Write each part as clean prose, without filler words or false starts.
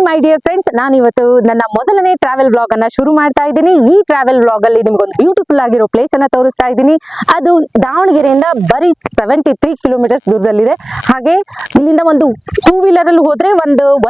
Hi my dear friends, ನಾನು ಇವತ್ತು ನನ್ನ ಮೊದಲನೇ ಟ್ರಾವೆಲ್ ಬ್ಲಾಗ್ ಅನ್ನ ಶುರು ಮಾಡ್ತಾ ಇದ್ದೀನಿ. ಈ ಟ್ರಾವೆಲ್ ಬ್ಲಾಗ್ ಅಲ್ಲಿ ನಿಮ್ಗೊಂದು ಬ್ಯೂಟಿಫುಲ್ ಆಗಿರೋ ಪ್ಲೇಸ್ ಅನ್ನ ತೋರಿಸ್ತಾ ಇದ್ದೀನಿ. ಅದು ದಾವಣಗೆರೆಯಿಂದ ಬರೀ 73 ಕಿಲೋಮೀಟರ್ಸ್ ದೂರದಲ್ಲಿದೆ. ಹಾಗೆ ಇಲ್ಲಿಂದ ಒಂದು 2 ವೀಲರ್ ಅಲ್ಲಿ ಹೋದ್ರೆ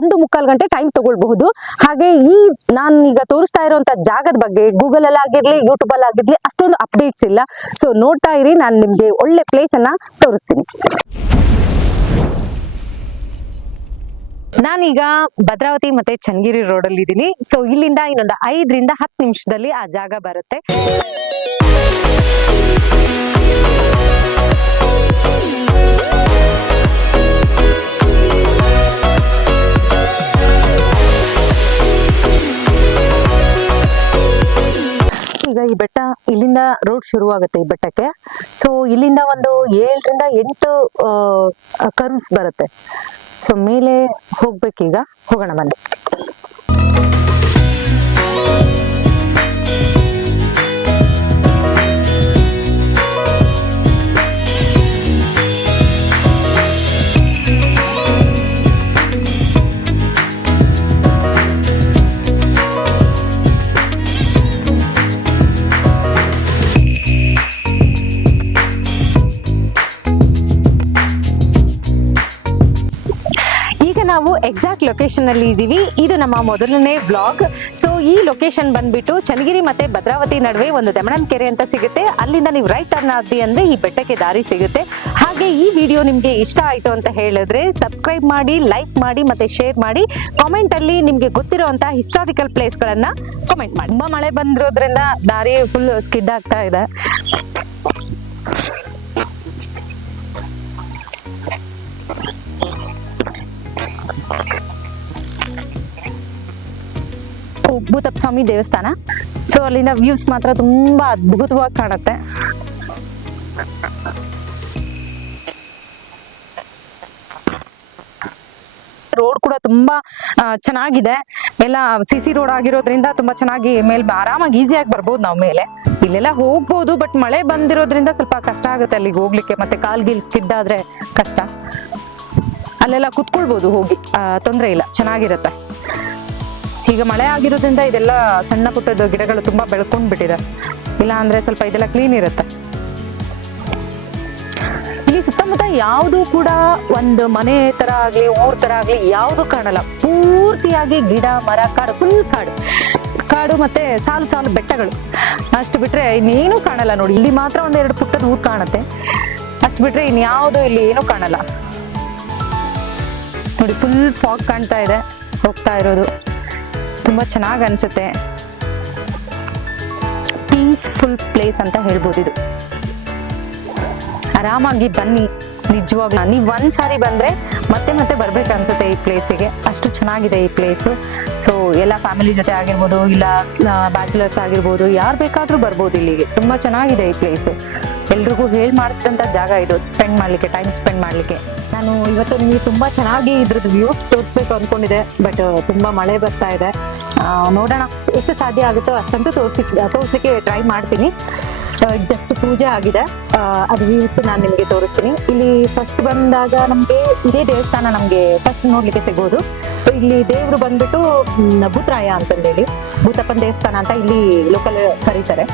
ಒಂದು ಮುಕ್ಕಾಲು ಗಂಟೆ ಟೈಮ್ ತಗೊಳ್ಬಹುದು. ಹಾಗೆ ನಾನು ಈಗ ತೋರಿಸ್ತಾ ಇರುವಂತ ಜಾಗದ ಬಗ್ಗೆ ಗೂಗಲ್ ಅಲ್ಲಿ ಆಗಿರ್ಲಿ, ಯೂಟ್ಯೂಬ್ ಅಲ್ಲಿ ಆಗಿರ್ಲಿ ಅಷ್ಟೊಂದು ಅಪ್ಡೇಟ್ಸ್ ಇಲ್ಲ. ಸೊ ನೋಡ್ತಾ ಇರಿ, ನಾನು ನಿಮ್ಗೆ ಒಳ್ಳೆ ಪ್ಲೇಸ್ ಅನ್ನ ತೋರಿಸ್ತೀನಿ. ನಾನೀಗ ಭದ್ರಾವತಿ ಮತ್ತೆ ಚನ್ನಗಿರಿ ರೋಡ್ ಅಲ್ಲಿ ಇದ್ದೀನಿ. ಸೊ ಇಲ್ಲಿಂದ ಇನ್ನೊಂದು 5 ರಿಂದ 10 ನಿಮಿಷದಲ್ಲಿ ಆ ಜಾಗ ಬರುತ್ತೆ. ಈಗ ಈ ಬೆಟ್ಟ ಇಲ್ಲಿಂದ ರೋಡ್ ಶುರುವಾಗುತ್ತೆ ಈ ಬೆಟ್ಟಕ್ಕೆ. ಸೊ ಇಲ್ಲಿಂದ ಒಂದು 7 ರಿಂದ 8 ಕರ್ವ್ಸ್ ಬರುತ್ತೆ. ಸೊ ಮೇಲೆ ಹೋಗ್ಬೇಕೀಗ, ಹೋಗೋಣ ಬನ್ನಿ. ನಾವು ಎಕ್ಸಾಕ್ಟ್ ಲೊಕೇಶನ್ ಅಲ್ಲಿ ಇದೀವಿ. ಇದು ನಮ್ಮ ಮೊದಲನೇ ಬ್ಲಾಗ್. ಸೊ ಈ ಲೊಕೇಶನ್ ಬಂದ್ಬಿಟ್ಟು ಚನ್ನಗಿರಿ ಮತ್ತೆ ಭದ್ರಾವತಿ ನಡುವೆ ಒಂದು ದಮಣನ್ ಕೆರೆ ಅಂತ ಸಿಗುತ್ತೆ. ಅಲ್ಲಿಂದ ನೀವು ರೈಟ್ ಟರ್ನ್ ಆದ್ರಿ ಅಂದ್ರೆ ಈ ಬೆಟ್ಟಕ್ಕೆ ದಾರಿ ಸಿಗುತ್ತೆ. ಹಾಗೆ ಈ ವಿಡಿಯೋ ನಿಮ್ಗೆ ಇಷ್ಟ ಆಯ್ತು ಅಂತ ಹೇಳಿದ್ರೆ ಸಬ್ಸ್ಕ್ರೈಬ್ ಮಾಡಿ, ಲೈಕ್ ಮಾಡಿ ಮತ್ತೆ ಶೇರ್ ಮಾಡಿ. ಕಾಮೆಂಟ್ ಅಲ್ಲಿ ನಿಮ್ಗೆ ಗೊತ್ತಿರುವಂತ ಹಿಸ್ಟಾರಿಕಲ್ ಪ್ಲೇಸ್ ಗಳನ್ನ ಕಾಮೆಂಟ್ ಮಾಡಿ. ತುಂಬಾ ಮಳೆ ಬಂದಿರೋದ್ರಿಂದ ದಾರಿ ಫುಲ್ ಸ್ಕಿಡ್ ಆಗ್ತಾ ಇದೆ. ಭೂತಪ್ಪ ಸ್ವಾಮಿ ದೇವಸ್ಥಾನ. ಸೊ ಅಲ್ಲಿಂದ ವ್ಯೂಸ್ ಮಾತ್ರ ತುಂಬಾ ಅದ್ಭುತವಾಗಿ ಕಾಣುತ್ತೆ. ರೋಡ್ ಕೂಡ ತುಂಬಾ ಚೆನ್ನಾಗಿದೆ. ಎಲ್ಲ ಸಿಸಿ ರೋಡ್ ಆಗಿರೋದ್ರಿಂದ ತುಂಬಾ ಚೆನ್ನಾಗಿ ಮೇಲೆ ಆರಾಮಾಗಿ ಈಸಿಯಾಗಿ ಬರ್ಬೋದು ನಾವು ಮೇಲೆ. ಇಲ್ಲೆಲ್ಲ ಹೋಗ್ಬೋದು, ಬಟ್ ಮಳೆ ಬಂದಿರೋದ್ರಿಂದ ಸ್ವಲ್ಪ ಕಷ್ಟ ಆಗುತ್ತೆ ಅಲ್ಲಿಗೆ ಹೋಗ್ಲಿಕ್ಕೆ. ಮತ್ತೆ ಕಾಲ್ಗಿಲ್ ಸ್ಕಿಡ್ ಆದ್ರೆ ಕಷ್ಟ. ಅಲ್ಲೆಲ್ಲ ಕುತ್ಕೊಳ್ಬೋದು ಹೋಗಿ, ತೊಂದರೆ ಇಲ್ಲ, ಚೆನ್ನಾಗಿರುತ್ತೆ. ಈಗ ಮಳೆ ಆಗಿರೋದ್ರಿಂದ ಇದೆಲ್ಲ ಸಣ್ಣ ಪುಟ್ಟದ ಗಿಡಗಳು ತುಂಬಾ ಬೆಳ್ಕೊಂಡ್ ಬಿಟ್ಟಿದೆ. ಇಲ್ಲ ಅಂದ್ರೆ ಸ್ವಲ್ಪ ಇದೆಲ್ಲ ಕ್ಲೀನ್ ಇರುತ್ತೆ. ಇಲ್ಲಿ ಸುತ್ತಮುತ್ತ ಯಾವುದು ಕೂಡ ಒಂದು ಮನೆ ತರ ಆಗ್ಲಿ, ಊರ್ ತರ ಆಗ್ಲಿ ಯಾವುದು ಕಾಣಲ್ಲ. ಪೂರ್ತಿಯಾಗಿ ಗಿಡ, ಮರ, ಕಾಡು, ಫುಲ್ ಕಾಡು ಮತ್ತೆ ಸಾಲು ಸಾಲು ಬೆಟ್ಟಗಳು. ಅಷ್ಟು ಬಿಟ್ರೆ ಇನ್ನೇನು ಕಾಣಲ್ಲ ನೋಡಿ. ಇಲ್ಲಿ ಮಾತ್ರ ಒಂದೆರಡು ಪುಟ್ಟದ ಊರ್ ಕಾಣುತ್ತೆ. ಅಷ್ಟು ಬಿಟ್ರೆ ಇನ್ಯಾವುದು ಇಲ್ಲಿ ಏನೂ ಕಾಣಲ್ಲ ನೋಡಿ. ಫುಲ್ ಫಾಗ್ ಕಾಣ್ತಾ ಇದೆ ಹೋಗ್ತಾ ಇರೋದು. ತುಂಬಾ ಚೆನ್ನಾಗಿ ಅನ್ಸುತ್ತೆ. ಪೀಸ್ಫುಲ್ ಪ್ಲೇಸ್ ಅಂತ ಹೇಳ್ಬೋದು ಇದು. ಆರಾಮಾಗಿ ಬನ್ನಿ. ನಿಜವಾಗ್ಲೂ ನೀವು ಒಂದ್ಸಾರಿ ಬಂದ್ರೆ ಮತ್ತೆ ಮತ್ತೆ ಬರ್ಬೇಕು ಅನ್ಸುತ್ತೆ ಈ ಪ್ಲೇಸಿಗೆ. ಅಷ್ಟು ಚೆನ್ನಾಗಿದೆ ಈ ಪ್ಲೇಸು. ಸೊ ಎಲ್ಲ ಫ್ಯಾಮಿಲಿ ಜೊತೆ ಆಗಿರ್ಬೋದು, ಇಲ್ಲ ಬ್ಯಾಚುಲರ್ಸ್ ಆಗಿರ್ಬೋದು, ಯಾರು ಬೇಕಾದ್ರೂ ಬರ್ಬೋದು ಇಲ್ಲಿಗೆ. ತುಂಬಾ ಚೆನ್ನಾಗಿದೆ ಈ ಪ್ಲೇಸು. ಎಲ್ರಿಗೂ ಹೇಳಿ ಮಾಡಿಸಿದಂತ ಜಾಗ ಇದು, ಸ್ಪೆಂಡ್ ಮಾಡ್ಲಿಕ್ಕೆ, ಟೈಮ್ ಸ್ಪೆಂಡ್ ಮಾಡ್ಲಿಕ್ಕೆ. ನಾನು ಇವತ್ತು ನಿಮಗೆ ತುಂಬಾ ಚೆನ್ನಾಗಿ ಇದ್ರದ್ದು ವ್ಯೂಸ್ ತೋರಿಸ್ಬೇಕು ಅನ್ಕೊಂಡಿದ್ದೆ, ಬಟ್ ತುಂಬಾ ಮಳೆ ಬರ್ತಾ ಇದೆ. ನೋಡೋಣ ಎಷ್ಟು ಸಾಧ್ಯ ಆಗುತ್ತೋ ಅಷ್ಟಂತೂ ತೋರಿಸ್ಲಿಕ್ಕೆ ಟ್ರೈ ಮಾಡ್ತೀನಿ. ಜಸ್ಟ್ ಪೂಜೆ ಆಗಿದೆ, ಅದು ವ್ಯೂಸ್ ನಾನು ನಿಮಗೆ ತೋರಿಸ್ತೀನಿ. ಇಲ್ಲಿ ಫಸ್ಟ್ ಬಂದಾಗ ನಮ್ಗೆ ಇದೇ ದೇವಸ್ಥಾನ ನಮ್ಗೆ ಫಸ್ಟ್ ನೋಡ್ಲಿಕ್ಕೆ ಸಿಗೋದು. ಇಲ್ಲಿ ದೇವ್ರು ಬಂದ್ಬಿಟ್ಟು ಭೂತರಾಯ ಅಂತಂದೇಳಿ, ಭೂತಪ್ಪನ ದೇವಸ್ಥಾನ ಅಂತ ಇಲ್ಲಿ ಲೋಕಲ್ ಕರೀತಾರೆ.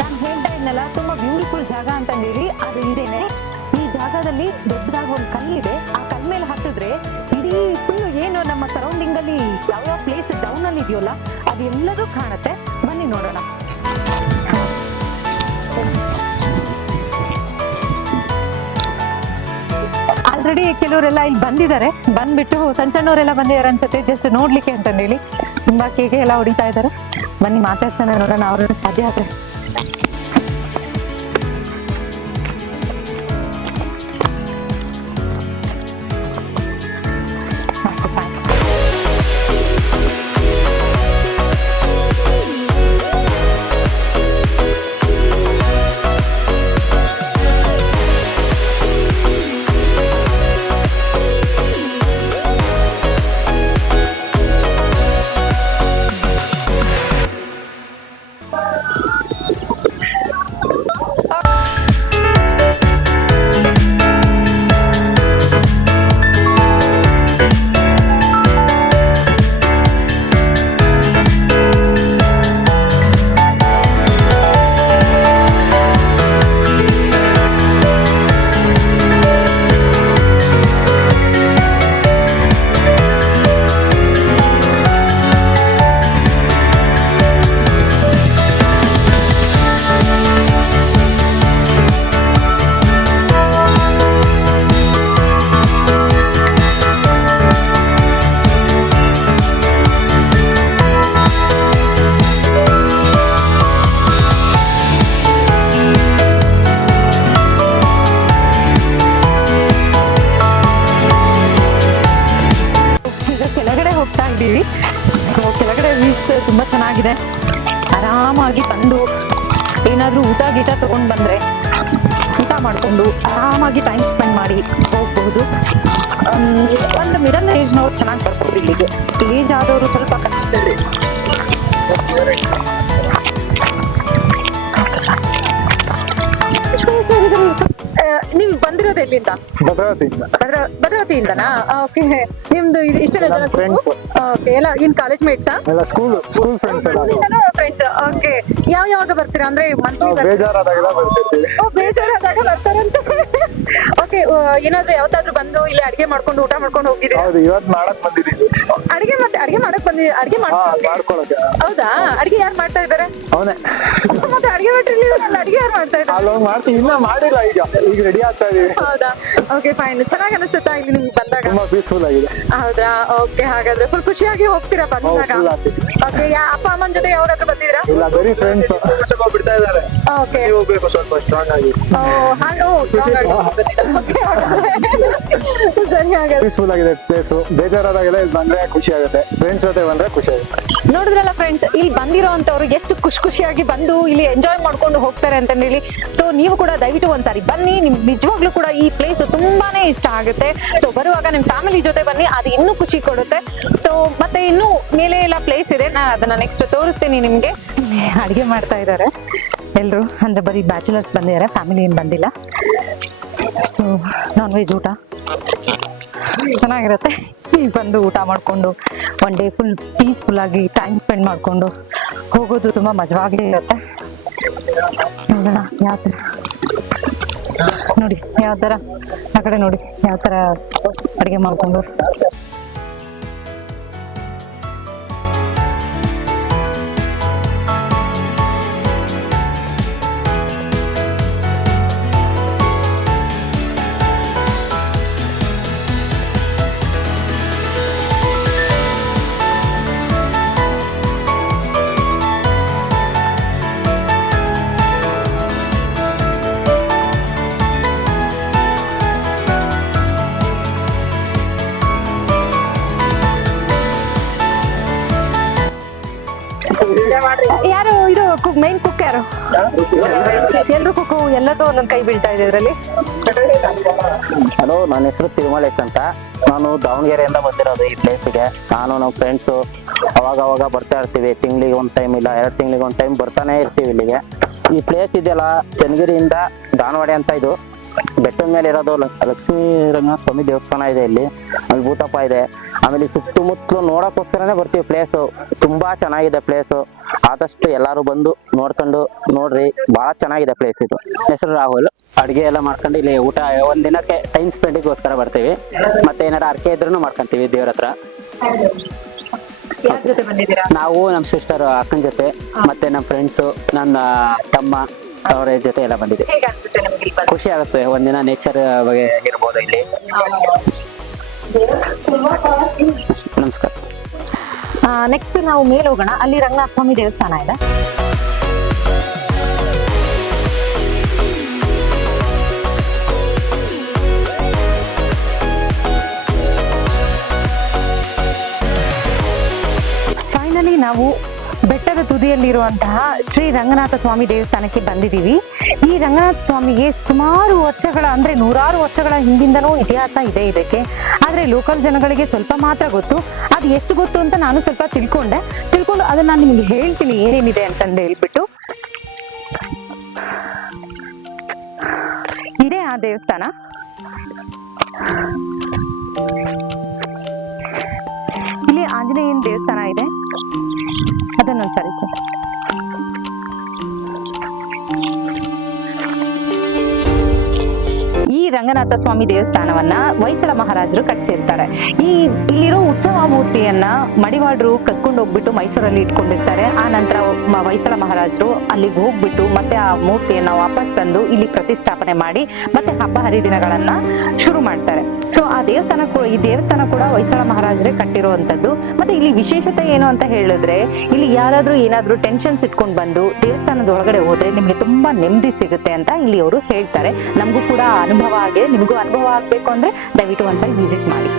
ನಾನು ಹೇಳ್ತಾ ಇದ್ನಲ್ಲ ತುಂಬಾ ಬ್ಯೂಟಿಫುಲ್ ಜಾಗ ಅಂತಂದೇಳಿ, ಅದು ಇದೇನೆ. ಈ ಜಾಗದಲ್ಲಿ ದೊಡ್ಡದಾಗಿ ಒಂದು ಕಲ್ಲಿದೆ. ಆ ಕಲ್ ಮೇಲೆ ಹತ್ತಿದ್ರೆ ಇಡೀ ಫುಲ್ ಏನು ನಮ್ಮ ಸರೌಂಡಿಂಗ್ ಅಲ್ಲಿ ಯಾವ್ಯಾವ ಪ್ಲೇಸ್ ಡೌನ್ ಅಲ್ಲಿ ಇದೆಯಲ್ಲ ಅದು ಎಲ್ಲದೂ ಕಾಣುತ್ತೆ. ಬನ್ನಿ ನೋಡೋಣ. ಆಲ್ರೆಡಿ ಕೆಲವರೆಲ್ಲ ಇಲ್ಲಿ ಬಂದಿದ್ದಾರೆ. ಬಂದ್ಬಿಟ್ಟು ಸಣ್ಣ ಸಣ್ಣವರೆಲ್ಲ ಬಂದಿದ್ದಾರೆ ಅನ್ಸುತ್ತೆ, ಜಸ್ಟ್ ನೋಡ್ಲಿಕ್ಕೆ ಅಂತಂದೇಳಿ. ತುಂಬಾ ಕೇಕೆ ಎಲ್ಲ ಹೊಡಿತಾ ಇದ್ದಾರೆ. ಬನ್ನಿ ಮಾತಾಡ್ಸೋಣ, ನೋಡೋಣ ಅವ್ರ ಸಾಧ್ಯ ಆದ್ರೆ. ಚೆನ್ನಾಗಿದೆ. ಆರಾಮಾಗಿ ಬಂದು ಏನಾದ್ರೂ ಊಟ ಗೀಟ ತಗೊಂಡ್ ಬಂದ್ರೆ ಊಟ ಮಾಡ್ಕೊಂಡು ಆರಾಮಾಗಿ ಟೈಮ್ ಸ್ಪೆಂಡ್ ಮಾಡಿ ಹೋಗ್ಬಹುದು. ಒಂದು ಮಿಡಲ್ ಏಜ್ನವ್ರು ಚೆನ್ನಾಗಿ ಬರ್ಬೋದು ಇಲ್ಲಿಗೆ. ಏಜ್ ಆದವರು ಸ್ವಲ್ಪ ಕಷ್ಟ. ನೀವು ಬಂದಿರೋದು ಎಲ್ಲಿಂದ? ಭದ್ರಾವತಿಯಿಂದನಾ? ಓಕೆ. ನಿಮ್ದು ಇಷ್ಟೆಲ್ಲ ಜನ ಫ್ರೆಂಡ್ಸ್? ಓಕೆ. ಎಲ್ಲ ಇನ್ ಕಾಲೇಜ್ ಮೇಟ್ಸಾ? ಎಲ್ಲ ಸ್ಕೂಲ್ ಫ್ರೆಂಡ್ಸ್ ಫ್ರೆಂಡ್ಸ್. ಓಕೆ. ಯಾವಾಗ ಬರ್ತೀರಾ? ಅಂದ್ರೆ ಮಂತ್ಲಿ ಬೇಜಾರಾದಾಗ ಬರ್ತಾರಂತೆ. ಓಕೆ. ಏನಾದ್ರು ಯಾವತ್ತಾದ್ರೂ ಬಂದು ಇಲ್ಲಿ ಅಡಿಗೆ ಮಾಡ್ಕೊಂಡು ಊಟ ಮಾಡ್ಕೊಂಡು ಹೋಗಿದ್ದೀರಾ? ಅಡಿಗೆ ಮಾಡಕ್ ಬಂದಿದ್ದೀರಾ? ಅಡಿಗೆ ಮಾಡ್ಕೊಳಕ್ಕೆ? ಹೌದಾ? ಅಡಿಗೆ ಯಾರು ಮಾಡ್ತಾ ಇದಾರೆ? ಮತ್ತೆ ಅಡಿಗೆ ಅಡಿಗೆ ಯಾರು ಮಾಡ್ತಾ ಇದ್ದಾರೆ? ಈಗ ರೆಡಿ ಆಗ್ತಾ ಇದೀವಿ. ಹೌದಾ? Okay, fine. ಚೆನ್ನಾಗಿ ಅನಿಸುತ್ತಾ ಇಲ್ಲಿ ನಿಮ್ಗೆ ಬಂದಾಗ? ತುಂಬಾ ಪೀಸ್ಫುಲ್ ಆಗಿದೆ. ಹೌದಾ? ಓಕೆ. ಹಾಗಾದ್ರೆ ಫುಲ್ ಖುಷಿಯಾಗಿ ಹೋಗ್ತೀರಾ ಬಂದಾಗ? ಓಕೆ. ಅಪ್ಪ ಅಮ್ಮನ ಜೊತೆ ಯಾವಾಗಾದ್ರೂ ಬಂದಿದ್ದೀರಾ? ಇಲ್ಲ, ಬರೀ ಫ್ರೆಂಡ್ಸ್ ಬಿಡ್ತಾ ಇದ್ದಾರೆ. ಓಕೆ. ಹೋಗ್ಬೇಕು ಸ್ವಲ್ಪ ಸ್ಟ್ರಾಂಗ್ ಆಗಿ. ಸ್ಟ್ರಾಂಗ್ ಆಗಿ ಓಕೆ. ಸರಿ. ಹಾಗಾದ್ರೆ ಪೀಸ್ಫುಲ್ ಆಗಿದೆ ಪ್ಲೇಸ್. ಬೇಜಾರಾದಾಗೆಲ್ಲ ಇಲ್ಲಿ ಬಂದ್ರೆ ಖುಷಿ ಆಗುತ್ತೆ. ಫ್ರೆಂಡ್ಸ್ ಜೊತೆ ಬಂದ್ರೆ ಖುಷಿ ಆಗುತ್ತೆ. ನೋಡಿದ್ರಲ್ಲ ಫ್ರೆಂಡ್ಸ್, ಇಲ್ಲಿ ಬಂದಿರೋ ಅಂತವ್ರು ಎಷ್ಟು ಖುಷಿಯಾಗಿ ಬಂದು ಇಲ್ಲಿ ಎಂಜಾಯ್ ಮಾಡ್ಕೊಂಡು ಹೋಗ್ತಾರೆ ಅಂತ ಹೇಳಿ. ಸೊ ನೀವು ಕೂಡ ದಯವಿಟ್ಟು ಒಂದ್ಸಾರಿ ಬನ್ನಿ. ನಿಮ್ಗೆ ನಿಜವಾಗ್ಲೂ ಕೂಡ ಈ ಪ್ಲೇಸ್ ತುಂಬಾನೇ ಇಷ್ಟ ಆಗುತ್ತೆ. ಸೊ ಬರುವಾಗ ನಿಮ್ ಫ್ಯಾಮಿಲಿ ಜೊತೆ ಬನ್ನಿ, ಅದು ಇನ್ನೂ ಖುಷಿ ಕೊಡುತ್ತೆ. ಸೊ ಮತ್ತೆ ಇನ್ನೂ ಮೇಲೆ ಎಲ್ಲ ಪ್ಲೇಸ್ ಇದೆ, ನಾನು ಅದನ್ನ ನೆಕ್ಸ್ಟ್ ತೋರಿಸ್ತೀನಿ ನಿಮ್ಗೆ. ಅಡಿಗೆ ಮಾಡ್ತಾ ಇದ್ದಾರೆ ಎಲ್ರು. ಅಂದ್ರೆ ಬರೀ ಬ್ಯಾಚುಲರ್ಸ್ ಬಂದಿದ್ದಾರೆ, ಫ್ಯಾಮಿಲಿ ಏನ್ ಬಂದಿಲ್ಲ. ಸೊ ನಾನ್ ವೆಜ್ ಊಟ ಚೆನ್ನಾಗಿರುತ್ತೆ. ಇಲ್ಲಿ ಬಂದು ಊಟ ಮಾಡ್ಕೊಂಡು ಒನ್ ಡೇ ಫುಲ್ ಪೀಸ್ಫುಲ್ ಆಗಿ ಟೈಮ್ ಸ್ಪೆಂಡ್ ಮಾಡ್ಕೊಂಡು ಹೋಗೋದು ತುಂಬಾ ಮಜವಾಗ್ಲೇ ಇರುತ್ತೆ. ನೋಡೋಣ ಯಾವ ತರ. ನೋಡಿ ಯಾವ ತರ ಆ ಕಡೆ ನೋಡಿ ಯಾವ ತರ ಅಡಿಗೆ ಮಾಡ್ಕೊಂಡು. ಯಾರು ಇದು ಮೈನ್ ಕುಕ್? ಯಾರು? ಎಲ್ರು ಕುಕ್, ಎಲ್ಲದೂ ಒಂದೊಂದು ಕೈ ಬೀಳ್ತಾ ಇದೆ ಇದರಲ್ಲಿ. ಹಲೋ, ನನ್ನ ಹೆಸರು ತಿರುಮಲೇಶ್ ಅಂತ. ನಾನು ದಾವಣಗೆರೆಯಿಂದ ಬಂದಿರೋದು ಈ ಪ್ಲೇಸಿಗೆ. ನಾನು ನಮ್ಮ ಫ್ರೆಂಡ್ಸು ಅವಾಗ ಬರ್ತಾ ಇರ್ತೀವಿ. ತಿಂಗಳಿಗೆ ಒಂದು ಟೈಮ್ ಇಲ್ಲ 2 ತಿಂಗಳಿಗೆ ಒಂದು ಟೈಮ್ ಬರ್ತಾನೆ ಇರ್ತೀವಿ ಇಲ್ಲಿಗೆ. ಈ ಪ್ಲೇಸ್ ಇದೆಯಲ್ಲ, ಚನ್ನಗಿರಿಯಿಂದ ದಾನವಾಡೆ ಅಂತ, ಇದು ಬೆಟ್ಟದ ಮೇಲೆ ಇರೋದು. ಲಕ್ಷ್ಮೀ ರಂಗನಾಥ ಸ್ವಾಮಿ ದೇವಸ್ಥಾನ ಇದೆ ಇಲ್ಲಿ, ಅಲ್ಲಿ ಭೂತಪ್ಪ ಇದೆ. ಆಮೇಲೆ ಸುತ್ತಮುತ್ತಲು ನೋಡೋಕ್ಕೋಸ್ಕರನೇ ಬರ್ತೀವಿ. ಪ್ಲೇಸು ತುಂಬಾ ಚೆನ್ನಾಗಿದೆ. ಪ್ಲೇಸು ಆದಷ್ಟು ಎಲ್ಲಾರು ಬಂದು ನೋಡ್ಕೊಂಡು ನೋಡ್ರಿ, ಬಹಳ ಚೆನ್ನಾಗಿದೆ ಪ್ಲೇಸ್ ಇದು. ಹೆಸರು ರಾಹುಲ್. ಅಡುಗೆ ಎಲ್ಲ ಮಾಡ್ಕೊಂಡು ಇಲ್ಲಿ ಊಟ ಒಂದ್ ದಿನಕ್ಕೆ ಟೈಮ್ ಸ್ಪೆಂಡಿಗೋಸ್ಕರ ಬರ್ತೀವಿ. ಮತ್ತೆ ಏನಾರ ಅರ್ಕೆ ಇದ್ರೂ ಮಾಡ್ಕೊಂತೀವಿ ದೇವ್ರ ಹತ್ರ. ನಾವು ನಮ್ಮ ಸಿಸ್ಟರ್ ಅಕ್ಕನ ಜೊತೆ ಮತ್ತೆ ನಮ್ಮ ಫ್ರೆಂಡ್ಸು, ನನ್ನ ತಮ್ಮ ಅವರ ಜೊತೆ ಎಲ್ಲ ಬಂದಿದ್ದೀವಿ. ಖುಷಿ ಆಗುತ್ತೆ. ಒಂದಿನ ನೇಚರ್ ಬಗ್ಗೆ ಇರ್ಬೋದು ಇಲ್ಲಿ. ನಮಸ್ಕಾರ. ನೆಕ್ಸ್ಟ್ ನಾವು ಮೇಲೆ ಹೋಗೋಣ. ಅಲ್ಲಿ ರಂಗನಾಥ ಸ್ವಾಮಿ ದೇವಸ್ಥಾನ ಇದೆ. ಫೈನಲಿ ನಾವು ಬೆಟ್ಟದ ತುದಿಯಲ್ಲಿರುವಂತಹ ಶ್ರೀ ರಂಗನಾಥ ಸ್ವಾಮಿ ದೇವಸ್ಥಾನಕ್ಕೆ ಬಂದಿದ್ದೀವಿ. ಈ ರಂಗನಾಥ ಸ್ವಾಮಿಗೆ ಸುಮಾರು ವರ್ಷಗಳ, ಅಂದ್ರೆ 100 ವರ್ಷಗಳ ಹಿಂದಿಂದನೂ ಇತಿಹಾಸ ಇದೆ ಇದಕ್ಕೆ. ಆದ್ರೆ ಲೋಕಲ್ ಜನಗಳಿಗೆ ಸ್ವಲ್ಪ ಮಾತ್ರ ಗೊತ್ತು. ಅದು ಎಷ್ಟು ಗೊತ್ತು ಅಂತ ನಾನು ಸ್ವಲ್ಪ ತಿಳ್ಕೊಂಡು ಅದನ್ನ ನಾನು ನಿಮ್ಗೆ ಹೇಳ್ತೀನಿ ಏನೇನಿದೆ ಅಂತಂದು ಹೇಳ್ಬಿಟ್ಟು. ಇದೇ ಆ ದೇವಸ್ಥಾನ. ಇಲ್ಲಿ ಆಂಜನೇಯನ ದೇವಸ್ಥಾನ ಇದೆ, ಅದನ್ನೊಂದ್ಸರಿ. ಈ ರಂಗನಾಥ ಸ್ವಾಮಿ ದೇವಸ್ಥಾನವನ್ನ ಹೊಯ್ಸಳ ಮಹಾರಾಜರು ಕಟ್ಟಿಸಿರ್ತಾರೆ. ಇಲ್ಲಿರೋ ಉತ್ಸವ ಮೂರ್ತಿಯನ್ನ ಮಡಿವಾಳರು ಕತ್ಕೊಂಡು ಹೋಗ್ಬಿಟ್ಟು ಮೈಸೂರಲ್ಲಿ ಇಟ್ಕೊಂಡಿರ್ತಾರೆ. ಆ ನಂತರ ಹೊಯ್ಸಳ ಮಹಾರಾಜರು ಅಲ್ಲಿಗೆ ಹೋಗ್ಬಿಟ್ಟು ಮತ್ತೆ ಆ ಮೂರ್ತಿಯನ್ನ ವಾಪಸ್ ತಂದು ಇಲ್ಲಿ ಪ್ರತಿಷ್ಠಾಪನೆ ಮಾಡಿ ಮತ್ತೆ ಹಬ್ಬ ಹರಿದಿನಗಳನ್ನ ಶುರು ಮಾಡ್ತಾರೆ. ಸೊ ಆ ಈ ದೇವಸ್ಥಾನ ಕೂಡ ಹೊಯ್ಸಳ ಮಹಾರಾಜರೇ ಕಟ್ಟಿರುವಂತದ್ದು. ಮತ್ತೆ ಇಲ್ಲಿ ವಿಶೇಷತೆ ಏನು ಅಂತ ಹೇಳಿದ್ರೆ, ಇಲ್ಲಿ ಯಾರಾದ್ರೂ ಏನಾದ್ರೂ ಟೆನ್ಷನ್ಸ್ ಇಟ್ಕೊಂಡು ಬಂದು ದೇವಸ್ಥಾನದ ಒಳಗಡೆ ಹೋದ್ರೆ ನಿಮ್ಗೆ ತುಂಬಾ ನೆಮ್ಮದಿ ಸಿಗುತ್ತೆ ಅಂತ ಇಲ್ಲಿ ಅವರು ಹೇಳ್ತಾರೆ. ನಮಗೂ ಕೂಡ ಅನುಭವ ಆಗಿದೆ. ನಿಮಗೂ ಅನುಭವ ಆಗ್ಬೇಕು ಅಂದ್ರೆ ದಯವಿಟ್ಟು ಒಂದ್ಸಲ ವಿಸಿಟ್ ಮಾಡಿ.